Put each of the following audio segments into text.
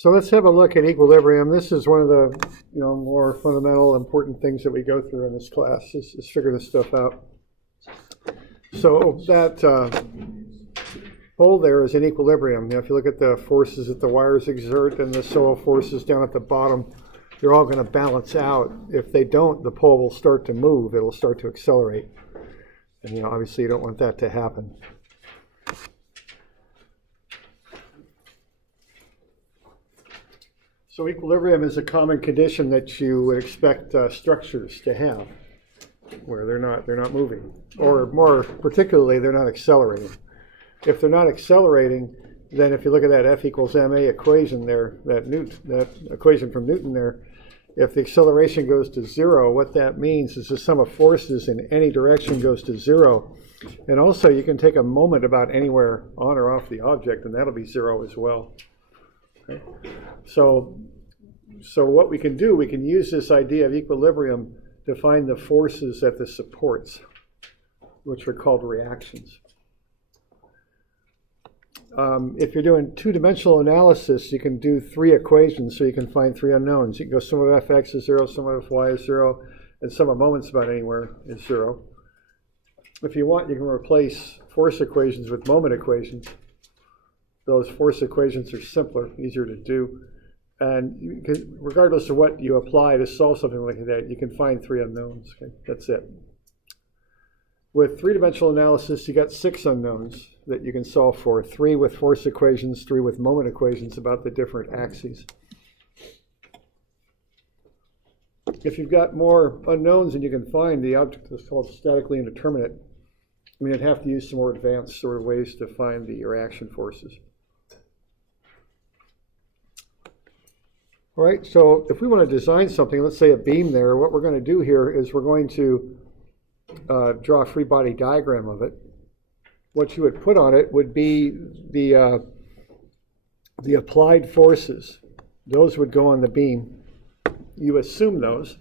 So let's have a look at equilibrium. This is one of the more fundamental, important things that we go through in this class is figure this stuff out. So that hole there is in equilibrium. Now, if you look at the forces that the wires exert and the soil forces down at the bottom, they're all going to balance out. If they don't, the pole will start to move. It'll start to accelerate. And obviously you don't want that to happen. So equilibrium is a common condition that you would expect structures to have, where they're not moving, or more particularly, they're not accelerating. If they're not accelerating, then if you look at that F equals ma equation there, that equation from Newton there, if the acceleration goes to 0, what that means is the sum of forces in any direction goes to 0. And also you can take a moment about anywhere on or off the object, and that'll be 0 as well. Okay. So what we can do, we can use this idea of equilibrium to find the forces at the supports, which are called reactions. If you're doing two-dimensional analysis, you can do 3 equations, so you can find 3 unknowns. You can go sum of fx is 0, sum of y is 0, and sum of moments about anywhere is 0. If you want, you can replace force equations with moment equations. Those force equations are simpler, easier to do. And you can, regardless of what you apply to solve something like that, you can find 3 unknowns. Okay? That's it. With three-dimensional analysis, you got 6 unknowns that you can solve for. 3 with force equations, 3 with moment equations about the different axes. If you've got more unknowns than you can find, the object is called statically indeterminate. I mean, you'd have to use some more advanced sort of ways to find the reaction forces. All right, so if we want to design something, let's say a beam there, what we're going to do here is we're going to draw a Freebody diagram of it. What you would put on it would be the applied forces. Those would go on the beam. You assume those.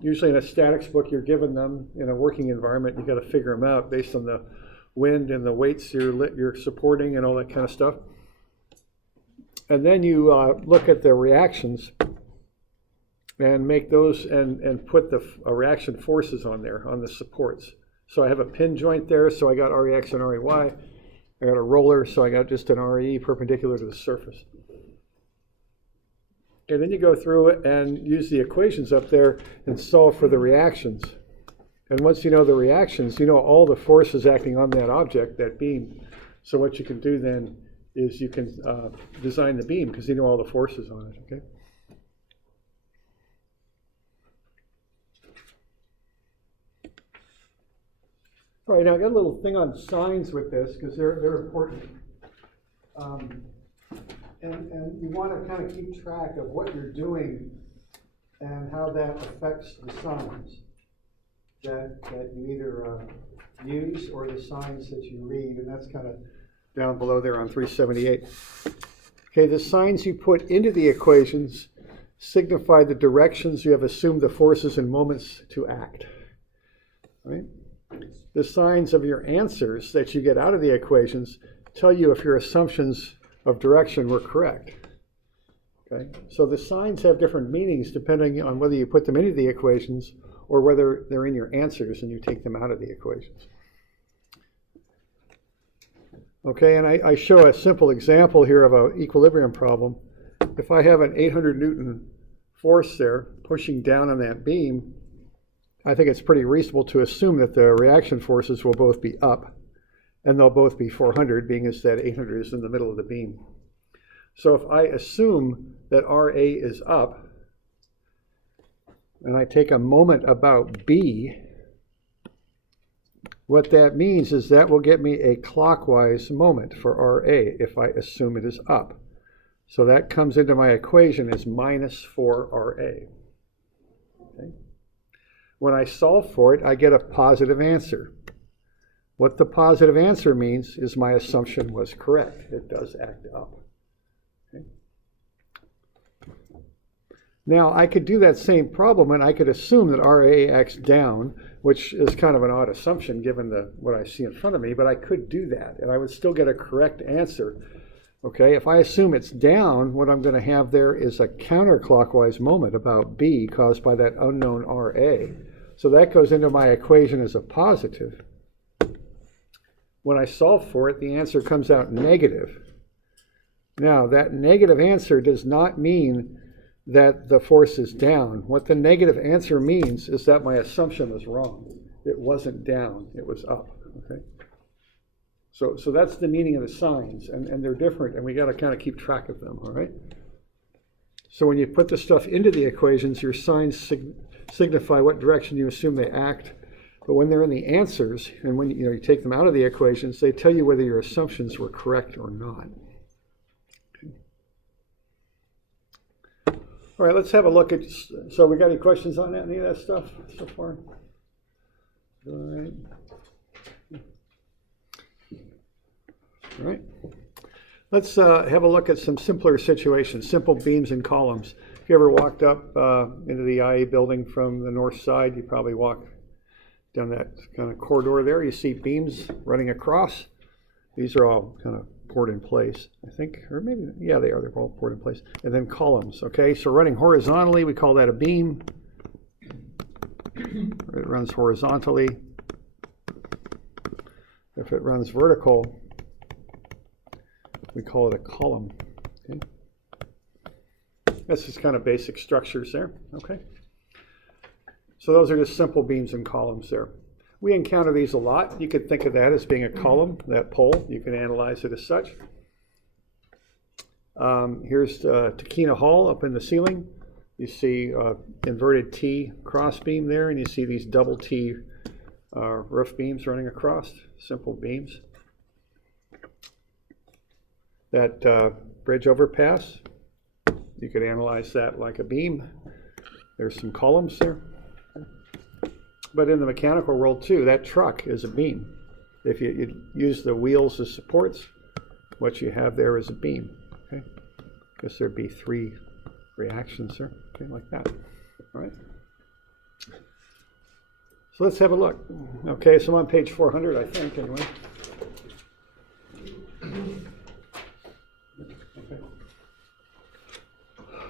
Usually in a statics book, you're given them. In a working environment, you've got to figure them out based on the wind and the weights you're supporting and all that kind of stuff. And then you look at the reactions and make those and put the reaction forces on there, on the supports. So I have a pin joint there, so I got REX and REY. I got a roller, so I got just an RE perpendicular to the surface. And then you go through it and use the equations up there and solve for the reactions. And once you know the reactions, you know all the forces acting on that object, that beam. So what you can do then is you can design the beam because you know all the forces on it, okay? All right, now I got a little thing on signs with this because they're important. And you want to kind of keep track of what you're doing and how that affects the signs that you either use or the signs that you read, and that's kind of down below there on 378. Okay, the signs you put into the equations signify the directions you have assumed the forces and moments to act. Right? The signs of your answers that you get out of the equations tell you if your assumptions of direction were correct. Okay? So the signs have different meanings depending on whether you put them into the equations or whether they're in your answers and you take them out of the equations. Okay, and I show a simple example here of an equilibrium problem. If I have an 800 Newton force there pushing down on that beam, I think it's pretty reasonable to assume that the reaction forces will both be up, and they'll both be 400, being as that 800 is in the middle of the beam. So if I assume that RA is up, and I take a moment about B, what that means is that will get me a clockwise moment for RA if I assume it is up. So that comes into my equation as minus 4RA. Okay. When I solve for it, I get a positive answer. What the positive answer means is my assumption was correct. It does act up. Okay. Now, I could do that same problem, and I could assume that RA acts down, which is kind of an odd assumption given what I see in front of me, but I could do that, and I would still get a correct answer Okay, if I assume it's down, what I'm going to have there is a counterclockwise moment about B caused by that unknown RA. So that goes into my equation as a positive. When I solve for it, the answer comes out negative. Now, that negative answer does not mean that the force is down. What the negative answer means is that my assumption was wrong. It wasn't down, it was up. Okay. So that's the meaning of the signs, and they're different, and we got to kind of keep track of them, all right? So when you put the stuff into the equations, your signs signify what direction you assume they act, but when they're in the answers, and when you take them out of the equations, they tell you whether your assumptions were correct or not. Okay. All right, let's have a look at, so we got any questions on that, any of that stuff so far? All right. All right. Let's have a look at some simpler situations, simple beams and columns. If you ever walked up into the IA building from the north side, you probably walk down that kind of corridor there. You see beams running across. These are all kind of poured in place, I think, or maybe, yeah, they are. They're all poured in place. And then columns, okay? So running horizontally, we call that a beam. It runs horizontally. If it runs vertical, we call it a column. Okay. That's just kind of basic structures there. Okay. So those are just simple beams and columns there. We encounter these a lot. You could think of that as being a column, that pole. You can analyze it as such. Here's Takina Hall up in the ceiling. You see inverted T cross beam there, and you see these double T roof beams running across, simple beams. That bridge overpass, you could analyze that like a beam. There's some columns there. But in the mechanical world too, that truck is a beam. If you use the wheels as supports, what you have there is a beam. Okay, I guess there'd be 3 reactions there, okay, like that. All right. So let's have a look. Okay, so I'm on page 400, I think, anyway.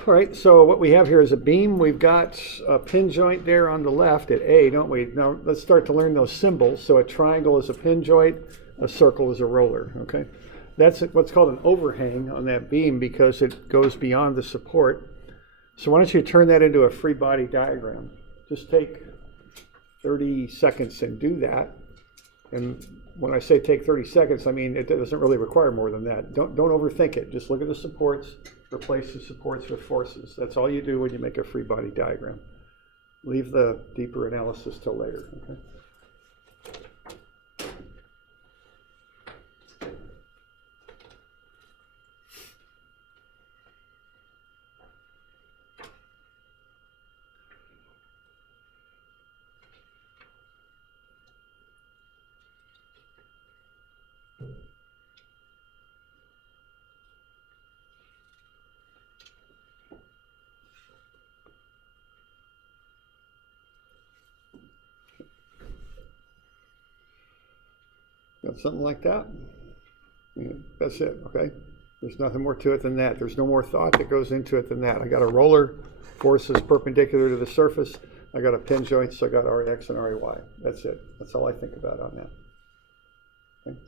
All right, so what we have here is a beam. We've got a pin joint there on the left at A, don't we? Now let's start to learn those symbols. So a triangle is a pin joint, a circle is a roller, okay? That's what's called an overhang on that beam because it goes beyond the support. So why don't you turn that into a free body diagram? Just take 30 seconds and do that. And when I say take 30 seconds, I mean it doesn't really require more than that. Don't overthink it. Just look at the supports, replace the supports with forces. That's all you do when you make a free body diagram. Leave the deeper analysis till later. Okay? Got something like that? Yeah, that's it, okay? There's nothing more to it than that. There's no more thought that goes into it than that. I got a roller, forces perpendicular to the surface. I got a pin joint, so I got RX and RY. That's it. That's all I think about on that. Okay?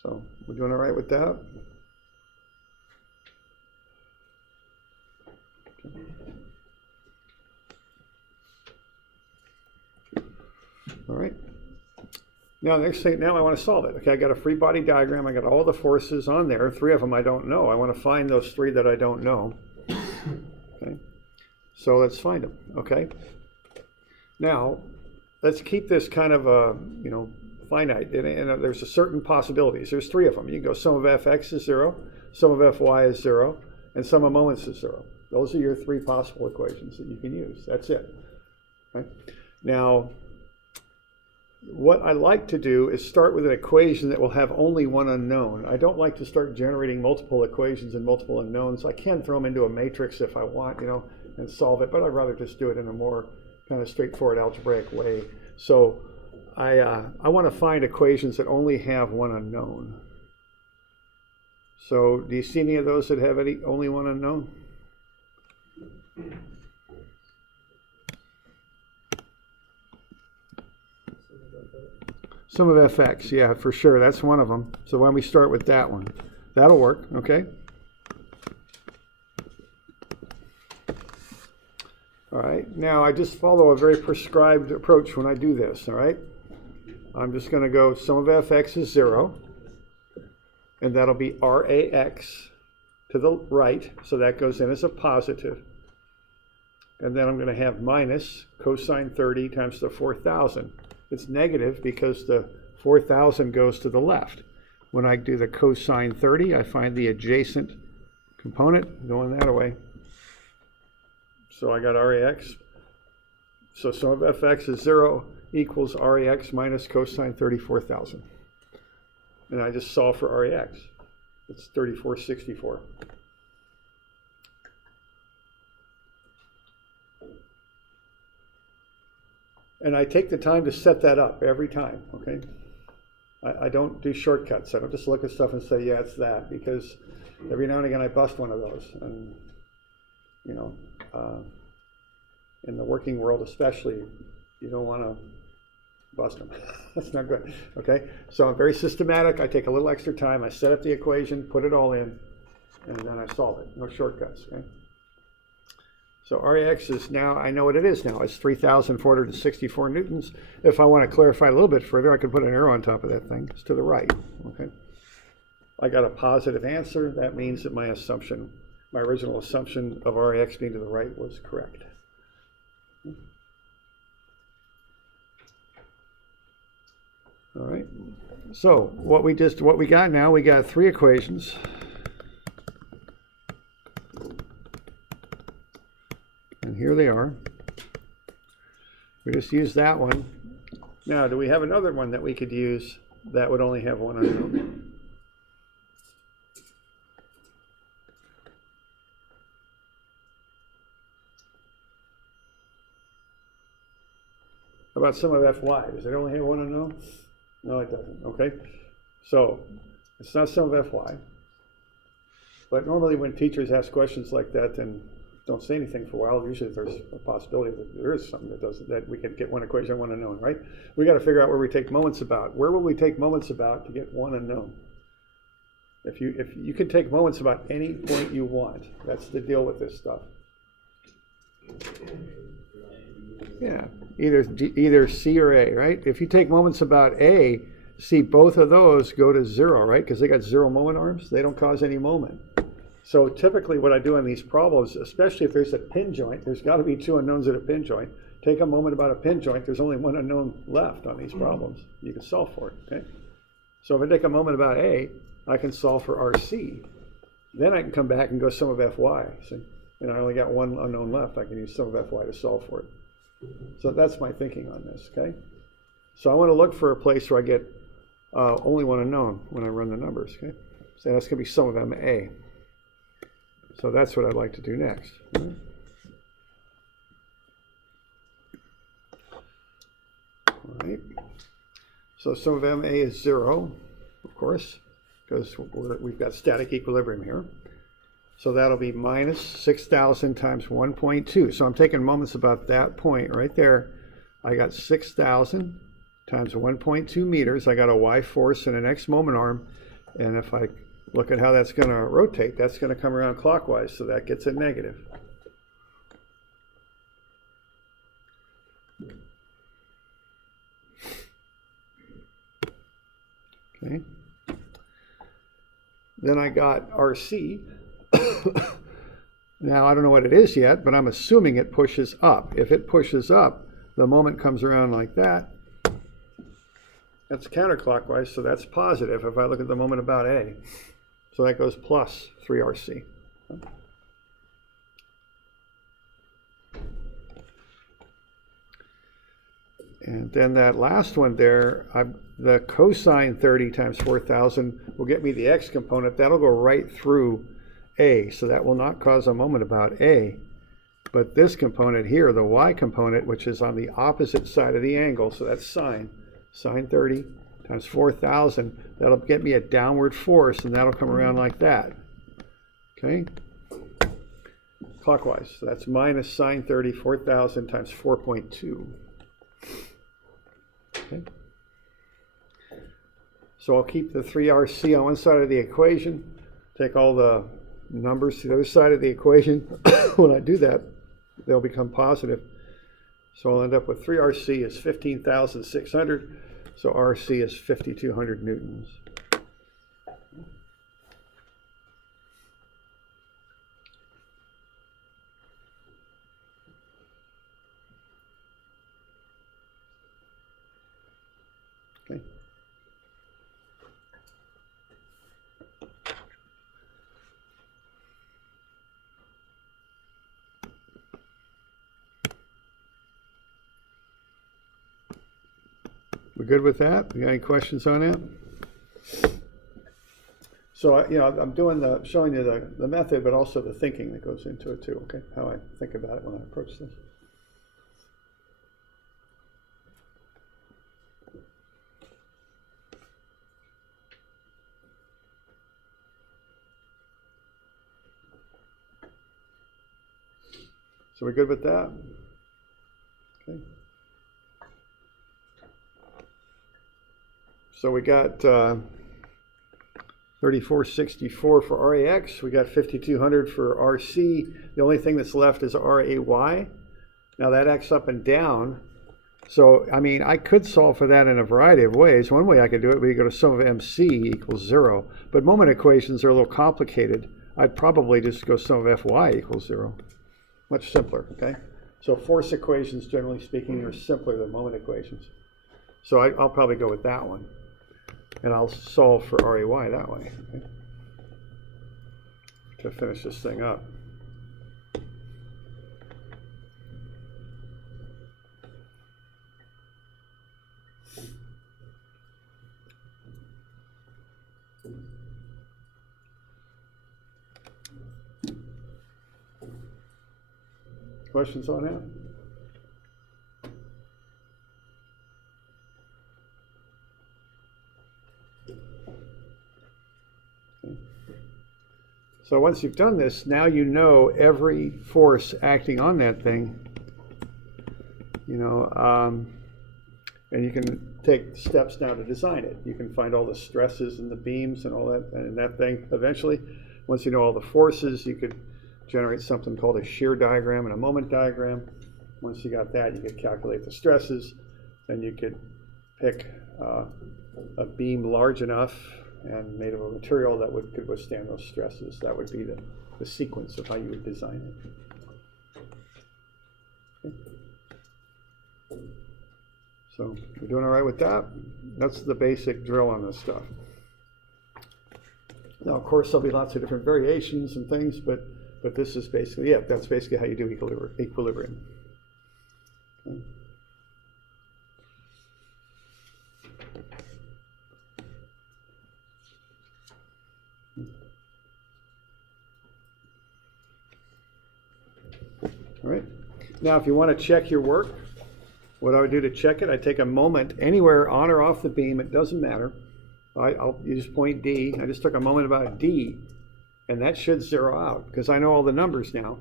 So we're doing all right with that? Okay. All right. Now, next thing, now I want to solve it. Okay, I got a free body diagram. I got all the forces on there. 3 of them I don't know. I want to find those 3 that I don't know. Okay, so let's find them. Okay. Now, let's keep this kind of finite. And there's a certain possibilities. There's 3 of them. You can go sum of fx is 0, sum of fy is 0, and sum of moments is 0. Those are your 3 possible equations that you can use. That's it. Okay. Now, what I like to do is start with an equation that will have only one unknown. I don't like to start generating multiple equations and multiple unknowns. I can throw them into a matrix if I want, and solve it, but I'd rather just do it in a more kind of straightforward algebraic way. So I want to find equations that only have one unknown. So do you see any of those that have only one unknown? Sum of fx, yeah, for sure, that's one of them. So why don't we start with that one? That'll work, okay? All right, now I just follow a very prescribed approach when I do this, all right? I'm just going to go sum of fx is 0, and that'll be rax to the right, so that goes in as a positive. And then I'm going to have minus cosine 30 times the 4,000. It's negative because the 4,000 goes to the left. When I do the cosine 30, I find the adjacent component going that way. So I got rax. So sum of fx is 0 equals rax minus cosine 34,000. And I just solve for rax. It's 3464. And I take the time to set that up every time, okay? I don't do shortcuts. I don't just look at stuff and say, yeah, it's that, because every now and again I bust one of those. And, you know, in the working world especially, you don't want to bust them. That's not good, okay? So I'm very systematic. I take a little extra time. I set up the equation, put it all in, and then I solve it. No shortcuts, okay? So rax is now, I know what it is now. It's 3,464 newtons. If I want to clarify a little bit further, I could put an arrow on top of that thing. It's to the right, okay? I got a positive answer. That means that my original assumption of rax being to the right was correct. All right. So what we got now, we got 3 equations. And here they are. We just used that one. Now, do we have another one that we could use that would only have one unknown? How about sum of fy? Does it only have one unknown? No, it doesn't. Okay. So it's not sum of fy. But normally when teachers ask questions like that, then don't say anything for a while. Usually there's a possibility that there is something that we can get one equation, one unknown, right? We got to figure out where we take moments about. Where will we take moments about to get one unknown? If you can take moments about any point you want, that's the deal with this stuff. Yeah, either C or A, right? If you take moments about A, see both of those go to 0, right? Because they got 0 moment arms. They don't cause any moment. So typically what I do in these problems, especially if there's a pin joint, there's got to be 2 unknowns at a pin joint. Take a moment about a pin joint, there's only 1 unknown left on these problems. You can solve for it, okay? So if I take a moment about A, I can solve for RC. Then I can come back and go sum of Fy, see? And I only got 1 unknown left. I can use sum of Fy to solve for it. So that's my thinking on this, okay? So I want to look for a place where I get only 1 unknown when I run the numbers, okay? So that's going to be sum of MA. So that's what I'd like to do next. All right. So sum of MA is 0, of course, because we've got static equilibrium here. So that'll be minus 6,000 times 1.2. So I'm taking moments about that point right there. I got 6,000 times 1.2 meters. I got a y force and an x moment arm. And if I look at how that's going to rotate, that's going to come around clockwise. So that gets a negative. Okay. Then I got RC. Now, I don't know what it is yet, but I'm assuming it pushes up. If it pushes up, the moment comes around like that. That's counterclockwise, so that's positive if I look at the moment about A. So that goes plus 3RC. And then that last one there, the cosine 30 times 4,000 will get me the x component. That'll go right through A, so that will not cause a moment about A. But this component here, the y component, which is on the opposite side of the angle, so that's sine 30 times 4,000, That'll get me a downward force, and that'll come around like that. Okay? Clockwise. So that's minus sine 30, 4,000 times 4.2. Okay? So I'll keep the 3RC on one side of the equation, take all the numbers to the other side of the equation. When I do that, they'll become positive. So I'll end up with 3RC is 15,600, so RC is 5,200 newtons. Okay. We good with that? You got any questions on that? So, I'm doing showing you the method, but also the thinking that goes into it too, okay? How I think about it when I approach this. So we're good with that? Okay. So we got 3464 for RAX, we got 5200 for RC. The only thing that's left is RAY. Now that acts up and down. So, I mean, I could solve for that in a variety of ways. One way I could do it would be go to sum of MC equals 0. But moment equations are a little complicated. I'd probably just go sum of Fy equals 0. Much simpler, okay? So force equations, generally speaking, are simpler than moment equations. So I'll probably go with that one. And I'll solve for RAY that way, okay? To finish this thing up. Questions on that? So once you've done this, now you know every force acting on that thing, and you can take steps now to design it. You can find all the stresses and the beams and all that, and that thing eventually. Once you know all the forces, you could generate something called a shear diagram and a moment diagram. Once you got that, you could calculate the stresses, and you could pick a beam large enough and made of a material that could withstand those stresses. That would be the sequence of how you would design it. Okay. So we're doing all right with that? That's the basic drill on this stuff. Now, of course, there'll be lots of different variations and things, but this is basically, that's basically how you do equilibrium. Okay. All right. Now, if you want to check your work, what I would do to check it, I take a moment anywhere on or off the beam. It doesn't matter. You just point D. I just took a moment about D, and that should zero out because I know all the numbers now.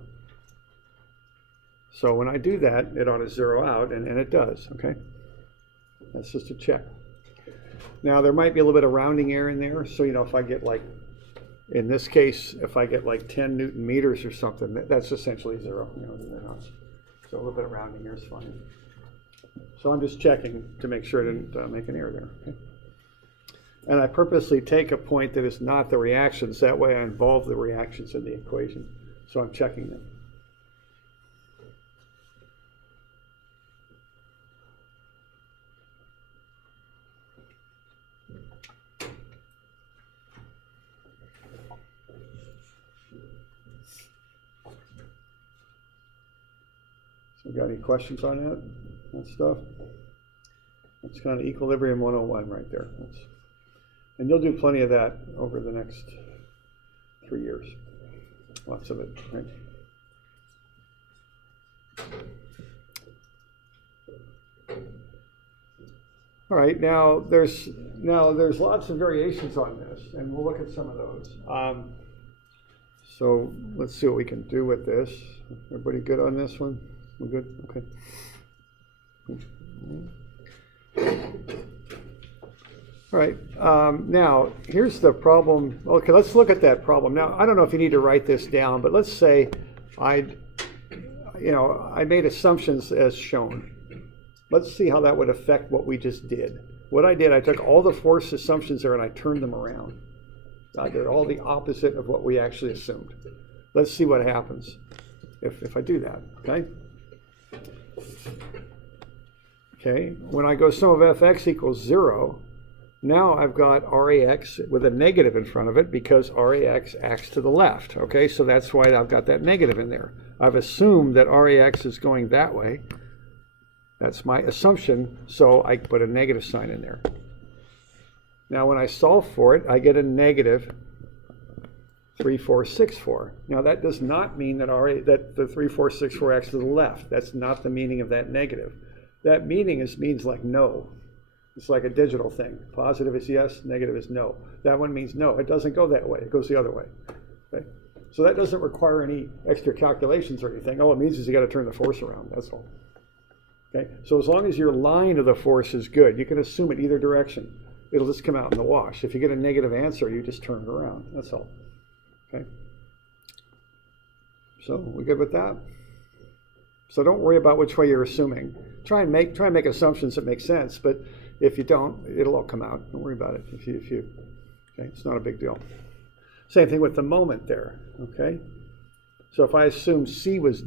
So when I do that, it ought to zero out, and it does. Okay. That's just a check. Now, there might be a little bit of rounding error in there. So, if I get like, in this case, if I get like 10 Newton meters or something, that's essentially 0. So a little bit of rounding error is fine. So I'm just checking to make sure I didn't make an error there. Okay? And I purposely take a point that is not the reactions. That way I involve the reactions in the equation. So I'm checking them. So got any questions on that stuff? That's kind of Equilibrium 101 right there. And you'll do plenty of that over the next 3 years. Lots of it, right? All right, now there's lots of variations on this, and we'll look at some of those. So let's see what we can do with this. Everybody good on this one? We good? Okay. All right, now here's the problem. Okay, let's look at that problem. Now, I don't know if you need to write this down, but let's say I made assumptions as shown. Let's see how that would affect what we just did. What I did, I took all the force assumptions there and I turned them around. I did all the opposite of what we actually assumed. Let's see what happens if I do that, okay? Okay, when I go sum of fx equals 0, now I've got RAX with a negative in front of it because RAX acts to the left, okay? So that's why I've got that negative in there. I've assumed that RAX is going that way. That's my assumption, so I put a negative sign in there. Now when I solve for it, I get a negative 3464. Now that does not mean that the 3464 acts to the left. That's not the meaning of that negative. That meaning means like no. It's like a digital thing. Positive is yes, negative is no. That one means no. It doesn't go that way. It goes the other way. Okay? So that doesn't require any extra calculations or anything. All it means is you got to turn the force around. That's all. Okay? So as long as your line of the force is good, you can assume it either direction. It'll just come out in the wash. If you get a negative answer, you just turn it around. That's all. Okay? So we good with that? So don't worry about which way you're assuming. Try and make assumptions that make sense, but if you don't, it'll all come out. Don't worry about it. Okay, it's not a big deal. Same thing with the moment there. Okay, so if I assume C was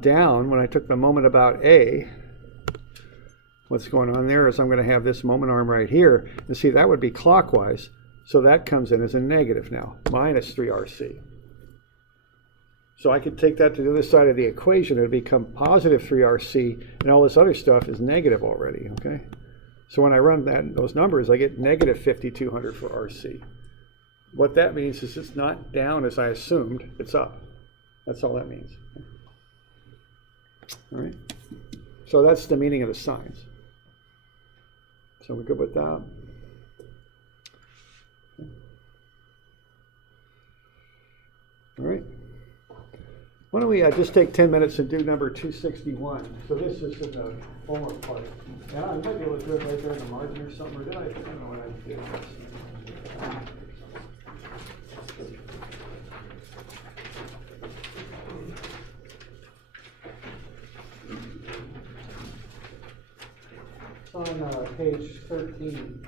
down when I took the moment about A, what's going on there is I'm going to have this moment arm right here, and see that would be clockwise, so that comes in as a negative now, minus 3RC. So I could take that to the other side of the equation. It would become positive 3RC, and all this other stuff is negative already, okay? So when I run those numbers, I get negative 5200 for RC. What that means is it's not down as I assumed, it's up. That's all that means. All right? So that's the meaning of the signs. So we're good with that? All right. Why don't we just take 10 minutes and do number 261. So this is in the homework part. And I might be able to do it right there in the margin or something, or did I don't know what I did. It's on page 13.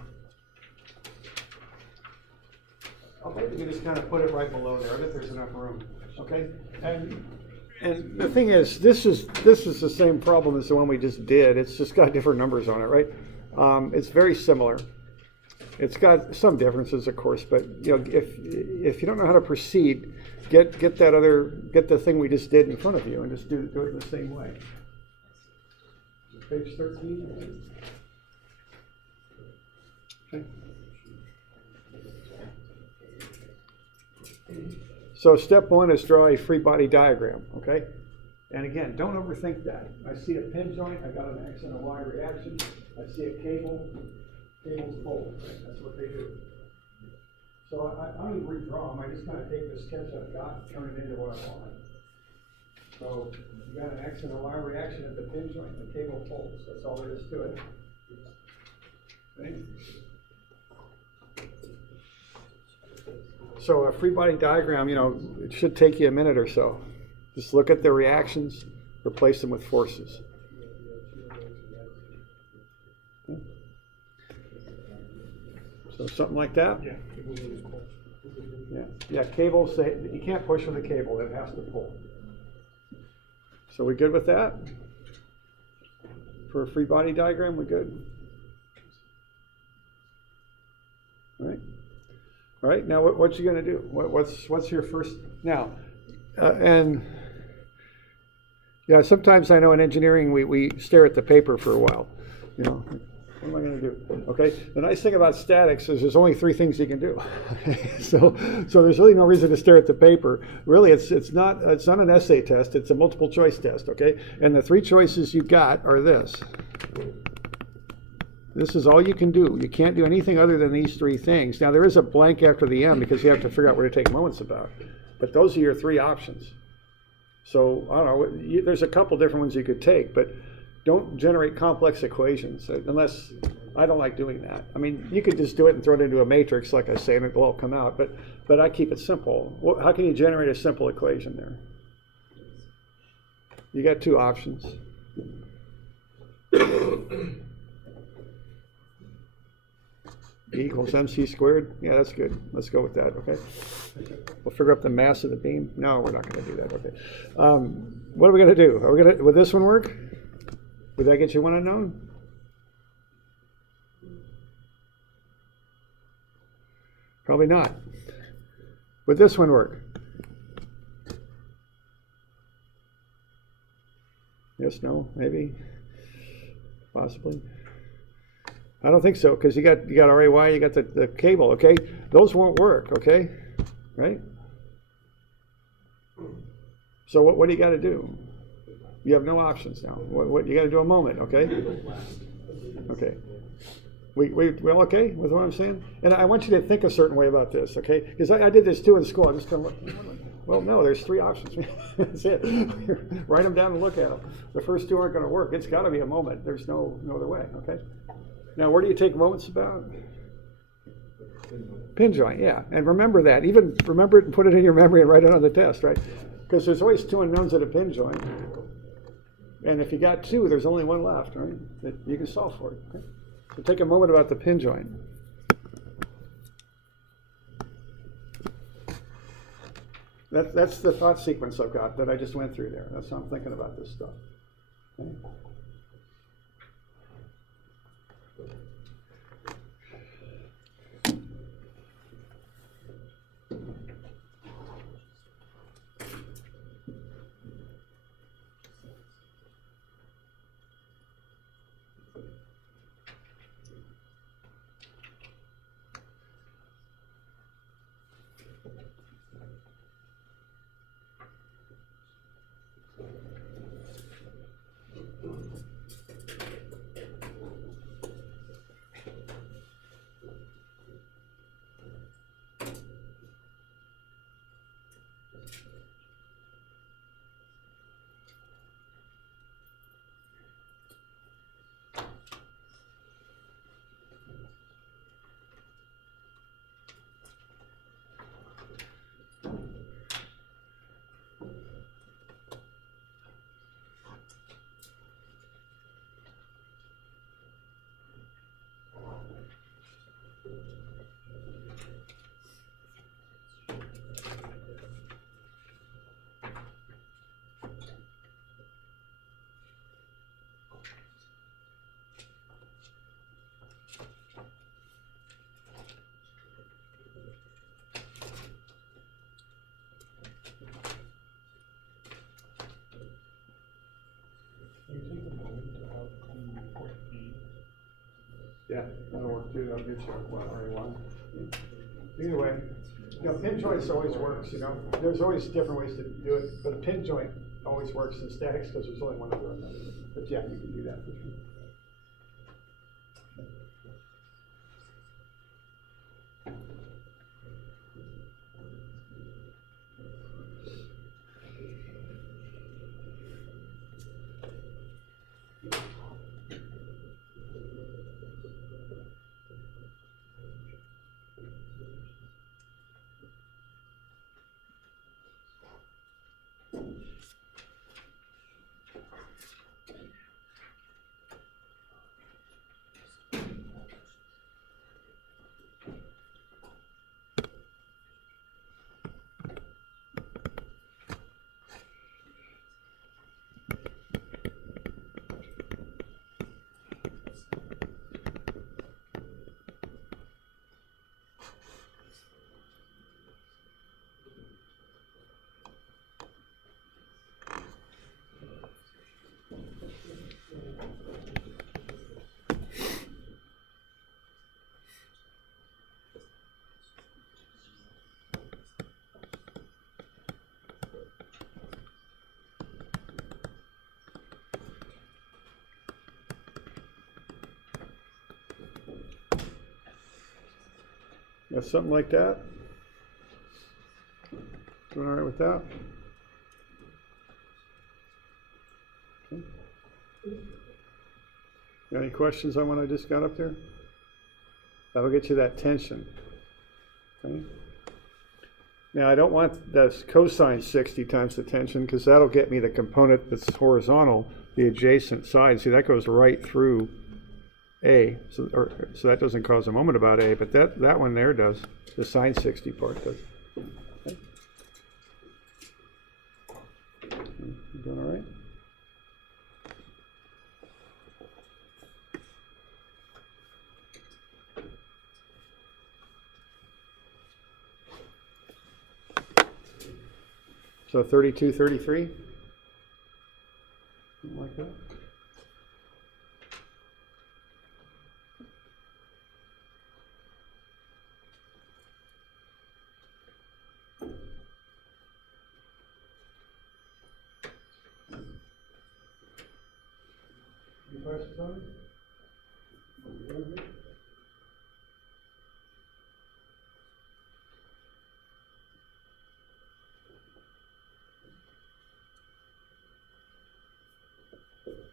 I'll maybe just kind of put it right below there if there's enough room. Okay, and the thing is, this is the same problem as the one we just did. It's just got different numbers on it, right? It's very similar. It's got some differences, of course, but if you don't know how to proceed, get the thing we just did in front of you and just do it in the same way. Page 13. Okay. So step one is draw a free body diagram, okay? And again, don't overthink that. I see a pin joint, I got an X and a Y reaction. I see a cable, cables fold, right? That's what they do. So I don't even redraw them, I just kind of take the sketch I've got and turn it into what I want. So you got an X and a Y reaction at the pin joint, the cable folds. That's all there is to it. Okay? So a free body diagram, it should take you a minute or so. Just look at the reactions, replace them with forces. So something like that? Yeah, cables, you can't push with a cable, it has to pull. So we good with that? For a free body diagram, we good? All right. All right, now what you going to do? What's your first, now, sometimes I know in engineering we stare at the paper for a while, what am I going to do? Okay, the nice thing about statics is there's only 3 things you can do. so there's really no reason to stare at the paper. Really, it's not an essay test, it's a multiple choice test, okay? And the 3 choices you got are this. This is all you can do. You can't do anything other than these three things. Now, there is a blank after the M because you have to figure out where to take moments about. But those are your three options. So, I don't know, there's a couple different ones you could take, but don't generate complex equations unless, I don't like doing that. I mean, you could just do it and throw it into a matrix, like I say, and it'll all come out, but I keep it simple. How can you generate a simple equation there? You got two options. E equals mc squared. Yeah, that's good. Let's go with that, okay? We'll figure up the mass of the beam. No, we're not going to do that, okay. What are we going to do? Would this one work? Would that get you one unknown? Probably not. Would this one work? Yes, no, maybe, possibly. I don't think so, because you got RAY, you got the cable, okay? Those won't work, okay? Right? So what do you got to do? You have no options now. What you got to do a moment, okay? Okay. We all okay with what I'm saying? And I want you to think a certain way about this, okay? Because I did this too in school. I'm just going to look. Well, no, there's three options. That's it. Write them down and look at them. The first two aren't going to work. It's got to be a moment. There's no other way, okay? Now, where do you take moments about? Pin joint, yeah. And remember that. Even remember it and put it in your memory and write it on the test, right? Because there's always two unknowns at a pin joint. And if you got two, there's only one left, right? That you can solve for it. Okay? So take a moment about the pin joint. That's the thought sequence I've got that I just went through there. That's how I'm thinking about this stuff. Okay? Yeah, that'll work too. That'll get you where you want. Either way, pin joints always works, There's always different ways to do it, but a pin joint always works in statics because there's only one other unknown. But yeah, you can do that for sure. Yeah, something like that. Doing all right with that? Okay. Got any questions on what I just got up there? That'll get you that tension. Okay. Now I don't want this cosine 60 times the tension, because that'll get me the component that's horizontal, the adjacent side. See, that goes right through A, so that doesn't cause a moment about A, but that one there does. The sine 60 part does. Okay. You doing all right? So 32, 33? Something like that. Any questions on it?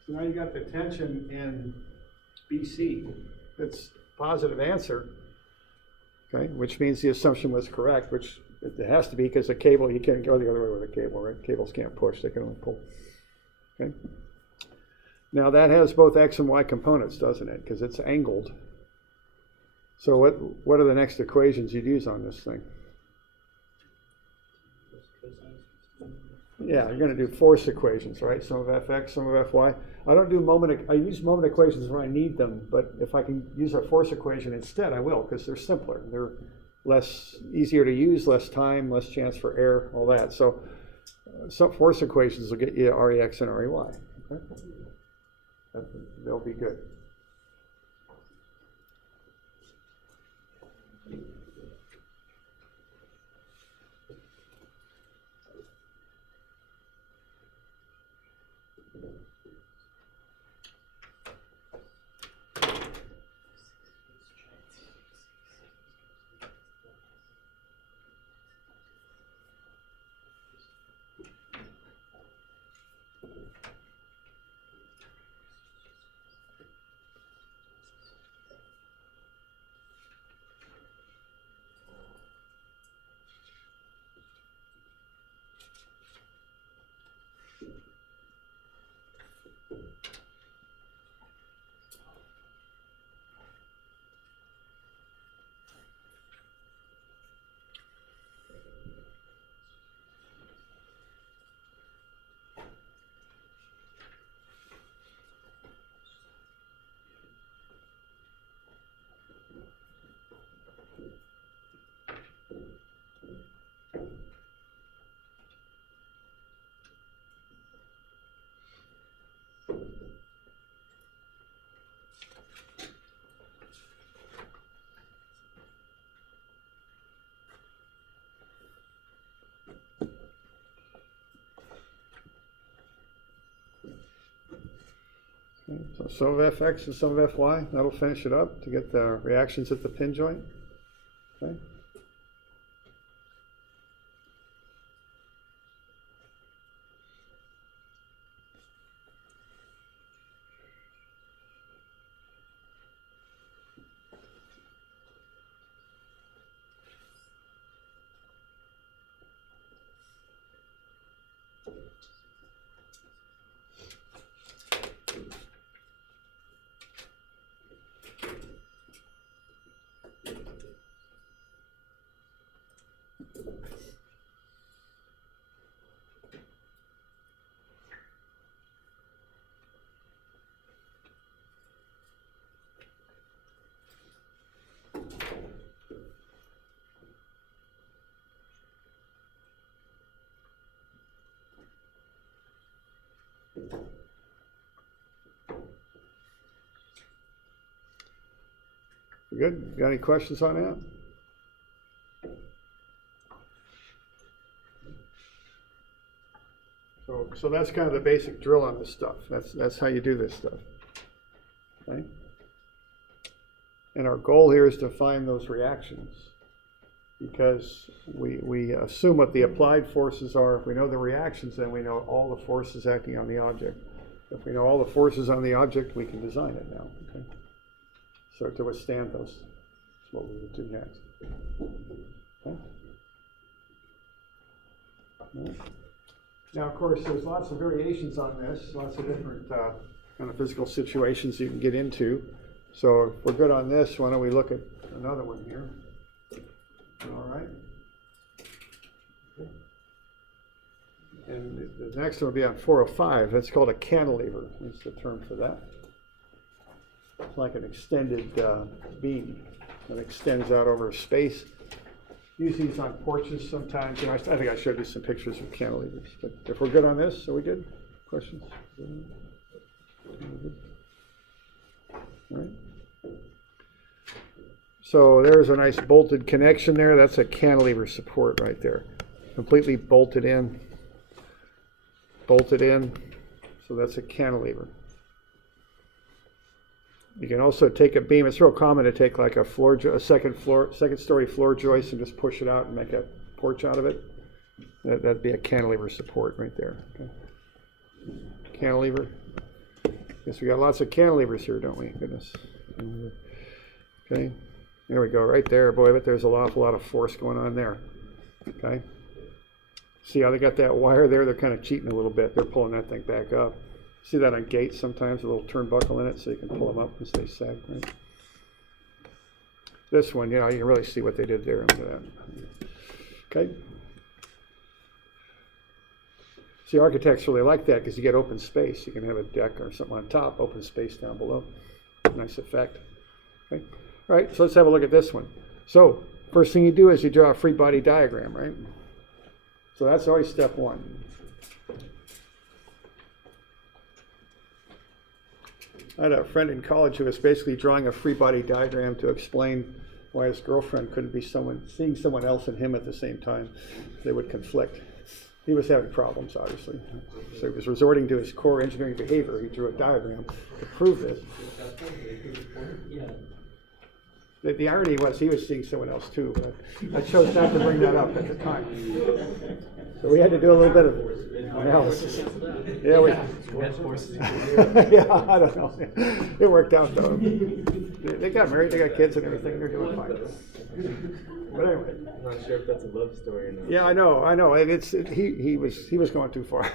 So now you got the tension in BC. It's positive answer, okay, which means the assumption was correct, which it has to be, because a cable, you can't go the other way with a cable, right? Cables can't push, they can only pull. Okay. Now that has both x and y components, doesn't it? Because it's angled. So what are the next equations you'd use on this thing? Yeah, you're going to do force equations, right? Some of fx, some of fy. I don't do I use moment equations when I need them, but if I can use a force equation instead, I will, because they're simpler. They're easier to use, less time, less chance for error, all that. So some force equations will get you rex and rey. Okay? They'll be good. So some of fx and some of fy, that'll finish it up to get the reactions at the pin joint. Okay. Good. Got any questions on that? So that's kind of the basic drill on this stuff. That's how you do this stuff. Okay? And our goal here is to find those reactions. because we assume what the applied forces are. If we know the reactions, then we know all the forces acting on the object. If we know all the forces on the object, we can design it now. Okay? So to withstand those, that's what we would do next. Okay? Right. Now, of course, there's lots of variations on this, lots of different kind of physical situations you can get into. So if we're good on this, why don't we look at another one here? All right. And the next one will be on 405. That's called a cantilever. That's the term for that. It's like an extended beam that extends out over space. Use these on porches sometimes. You know, I think I showed you some pictures of cantilevers. But if we're good on this, are we good? Questions? All right. So there's a nice bolted connection there. That's a cantilever support right there. Completely bolted in. Bolted in. So that's a cantilever. You can also take a beam. It's real common to take like a second story floor joist and just push it out and make a porch out of it. That'd be a cantilever support right there. Okay. Cantilever. Guess we got lots of cantilevers here, don't we? Goodness. Okay. There we go, right there. Boy, but there's an awful lot of force going on there. Okay. See how they got that wire there? They're kind of cheating a little bit. They're pulling that thing back up. See that on gates sometimes, a little turnbuckle in it, so you can pull them up as they sag, right? This one, you know, you can really see what they did there. Look at that. Okay. See, architects really like that because you get open space. You can have a deck or something on top, open space down below. Nice effect. Okay. All right, so let's have a look at this one. So, first thing you do is you draw a free body diagram, right? So that's always step one. I had a friend in college who was basically drawing a free body diagram to explain why his girlfriend couldn't be seeing someone else and him at the same time. They would conflict. He was having problems, obviously. So he was resorting to his core engineering behavior. He drew a diagram to prove this. The irony was he was seeing someone else too, but I chose not to bring that up at the time. So we had to do a little bit of analysis. Yeah, yeah, I don't know. It worked out though. They got married, they got kids and everything. They're doing fine. But anyway. I'm not sure if that's a love story or not. Yeah, I know. And he was going too far.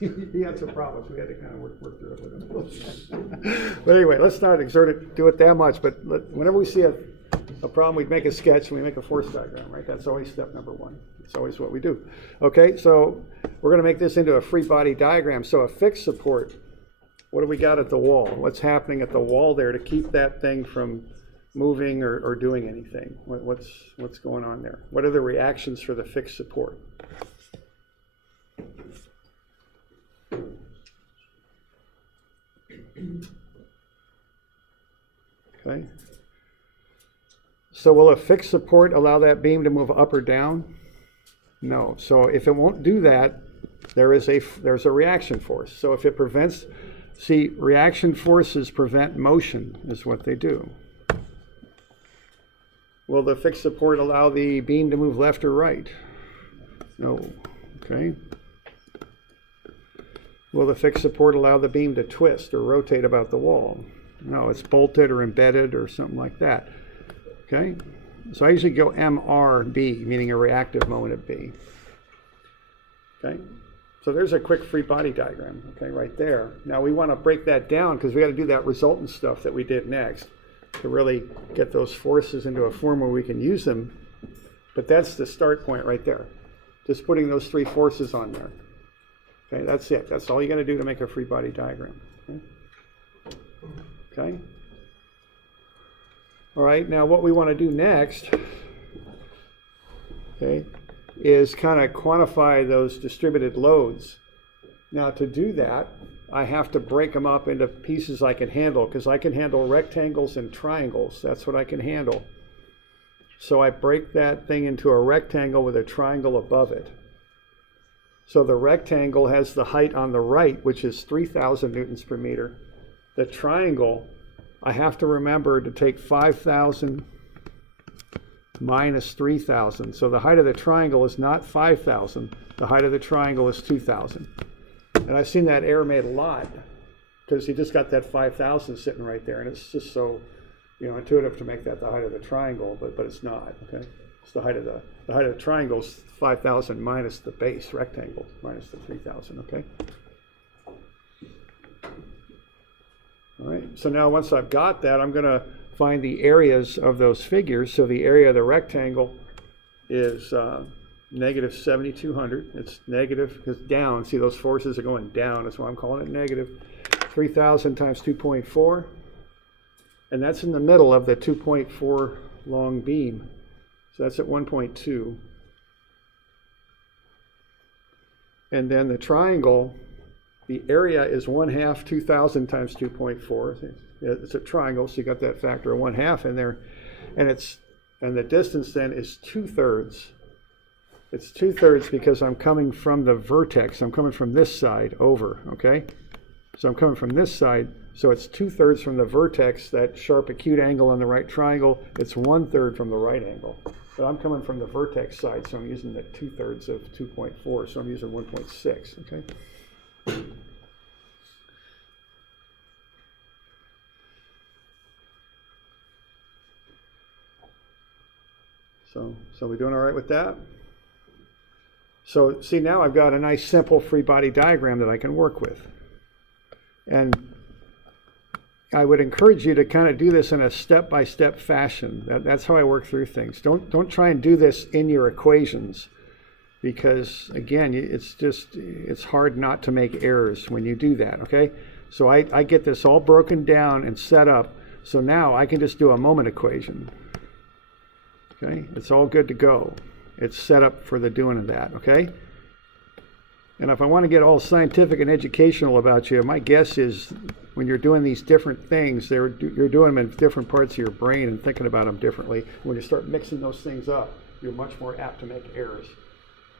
He had some problems. We had to kind of work through it with him. But anyway, let's not do it that much. But whenever we see a problem, we make a sketch and we make a force diagram, right? That's always step number one. It's always what we do. Okay, so we're going to make this into a free body diagram. So a fixed support, what do we got at the wall? What's happening at the wall there to keep that thing from moving or doing anything? What's going on there? What are the reactions for the fixed support? Okay. So will a fixed support allow that beam to move up or down? No. So if it won't do that, there's a reaction force. So if it prevents, reaction forces prevent motion is what they do. Will the fixed support allow the beam to move left or right? No. Okay. Will the fixed support allow the beam to twist or rotate about the wall? No, it's bolted or embedded or something like that. Okay? So I usually go MRB, meaning a reactive moment of B. Okay? So there's a quick free body diagram, okay, right there. Now we want to break that down because we got to do that resultant stuff that we did next to really get those forces into a form where we can use them. But that's the start point right there. Just putting those three forces on there. Okay, that's it. That's all you got to do to make a free body diagram. Okay? All right, now what we want to do next, okay, is kind of quantify those distributed loads. Now to do that, I have to break them up into pieces I can handle because I can handle rectangles and triangles. That's what I can handle. So I break that thing into a rectangle with a triangle above it. So the rectangle has the height on the right, which is 3,000 newtons per meter. The triangle, I have to remember to take 5,000 minus 3,000. So the height of the triangle is not 5,000. The height of the triangle is 2,000. And I've seen that error made a lot because you just got that 5,000 sitting right there, and it's just so, intuitive to make that the height of the triangle, but it's not. Okay, it's the height of the triangle is 5,000 minus the base rectangle minus the 3,000. Okay. All right. So now once I've got that, I'm going to find the areas of those figures. So the area of the rectangle is negative 7,200. It's negative because down. See, those forces are going down. That's why I'm calling it negative. 3,000 times 2.4. And that's in the middle of the 2.4 long beam. So that's at 1.2. And then the triangle, the area is 1/2 2,000 times 2.4. It's a triangle, so you got that factor of 1/2 in there. And the distance then is 2/3. It's 2/3 because I'm coming from the vertex. I'm coming from this side over, okay? So I'm coming from this side, so it's 2/3 from the vertex, that sharp acute angle on the right triangle. It's 1/3 from the right angle. But I'm coming from the vertex side, so I'm using the 2/3 of 2.4, so I'm using 1.6, okay? So we doing all right with that? So see, now I've got a nice simple free body diagram that I can work with. And I would encourage you to kind of do this in a step-by-step fashion. That's how I work through things. Don't try and do this in your equations, because again, it's hard not to make errors when you do that, okay? So I get this all broken down and set up, so now I can just do a moment equation. Okay, it's all good to go. It's set up for the doing of that, okay? And if I want to get all scientific and educational about you, my guess is when you're doing these different things, you're doing them in different parts of your brain and thinking about them differently. When you start mixing those things up, you're much more apt to make errors.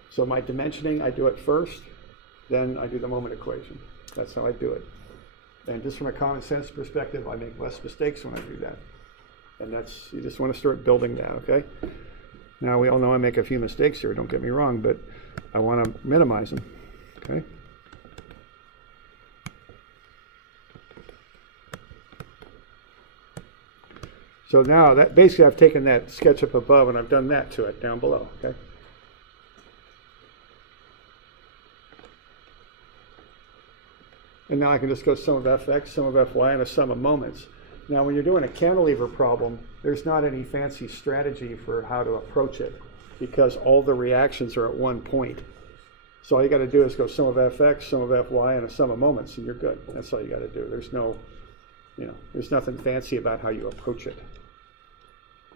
So my dimensioning, I do it first, then I do the moment equation. That's how I do it. And just from a common sense perspective, I make less mistakes when I do that. And you just want to start building that, okay? Now, we all know I make a few mistakes here, don't get me wrong, but I want to minimize them, okay? So now, basically I've taken that sketch up above and I've done that to it down below, okay? And now I can just go sum of fx, sum of fy, and a sum of moments. Now, when you're doing a cantilever problem, there's not any fancy strategy for how to approach it because all the reactions are at one point. So all you got to do is go sum of fx, sum of fy, and a sum of moments, and you're good. That's all you got to do. There's there's nothing fancy about how you approach it.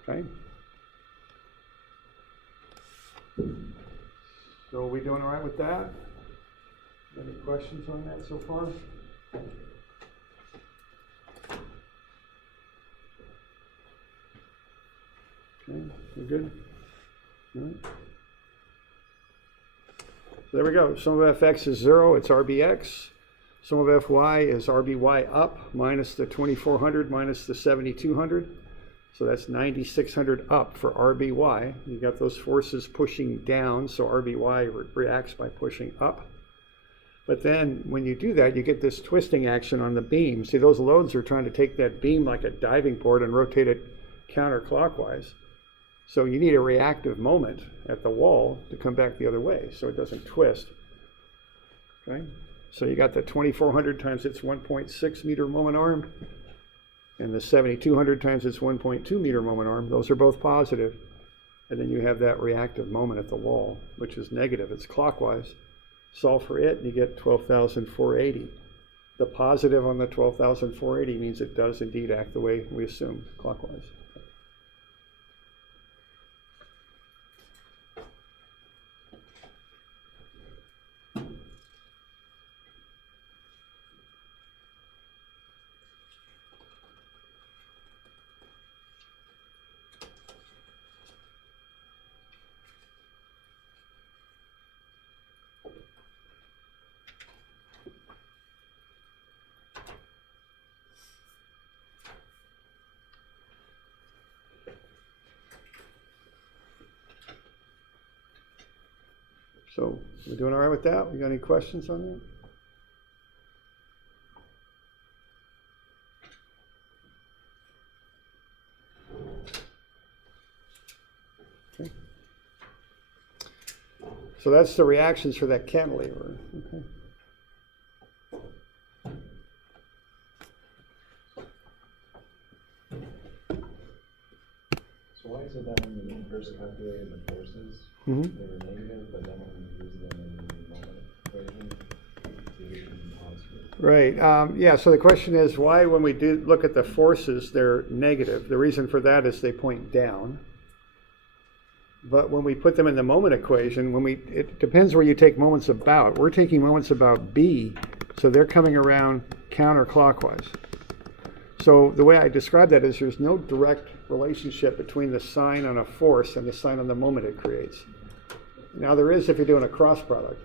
Okay? So are we doing all right with that? Any questions on that so far? Okay, we're good? All right. So there we go. Sum of fx is 0, it's rbx. Sum of fy is rby up minus the 2400 minus the 7200. So that's 9600 up for rby. You got those forces pushing down, so rby reacts by pushing up. But then when you do that, you get this twisting action on the beam. See, those loads are trying to take that beam like a diving board and rotate it counterclockwise. So you need a reactive moment at the wall to come back the other way so it doesn't twist. Okay? So you got the 2400 times its 1.6 meter moment arm and the 7200 times its 1.2 meter moment arm. Those are both positive. And then you have that reactive moment at the wall, which is negative. It's clockwise. Solve for it and you get 12,480. The positive on the 12,480 means it does indeed act the way we assumed, clockwise. So, we doing all right with that? We got any questions on that? Okay. So that's the reactions for that cantilever. Okay. So why is it that when you first calculated the forces, Mhm. they were negative, but then when you use them in the moment equation, they become positive? Right. Yeah. So the question is, why, when we do look at the forces, they're negative? The reason for that is they point down. But when we put them in the moment equation, it depends where you take moments about. We're taking moments about B, so they're coming around counterclockwise. So the way I describe that is there's no direct relationship between the sign on a force and the sign on the moment it creates. Now there is if you're doing a cross product,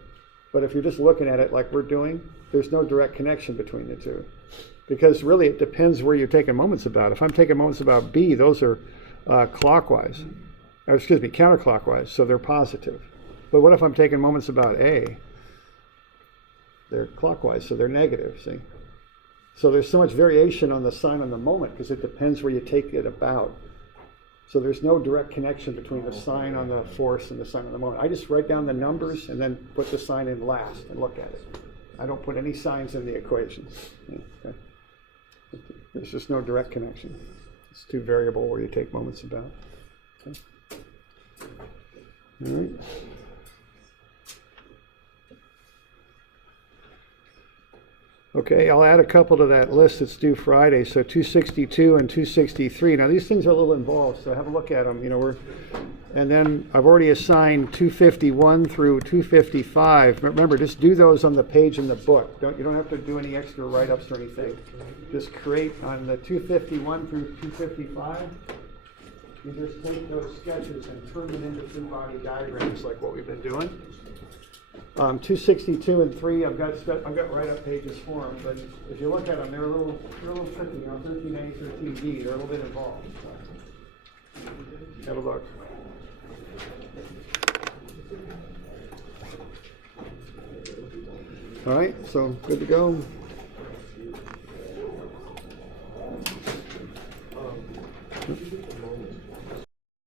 but if you're just looking at it like we're doing, there's no direct connection between the two. Because really it depends where you're taking moments about. If I'm taking moments about B, those are counterclockwise, so they're positive. But what if I'm taking moments about A? They're clockwise, so they're negative, see? So there's so much variation on the sign on the moment because it depends where you take it about. So there's no direct connection between the sign on the force and the sign on the moment. I just write down the numbers and then put the sign in last and look at it. I don't put any signs in the equations. Okay. There's just no direct connection. It's too variable where you take moments about. Okay. All right. Okay, I'll add a couple to that list that's due Friday. So 262 and 263. Now these things are a little involved, so have a look at them. And then I've already assigned 251 through 255. Remember, just do those on the page in the book. You don't have to do any extra write-ups or anything. Just create on the 251 through 255. You just take those sketches and turn them into Freebody diagrams like what we've been doing. 262 and 3, I've got write-up pages for them, but if you look at them, they're a little tricky. 13A, 13B, they're a little bit involved. So. Have a look. All right, so good to go.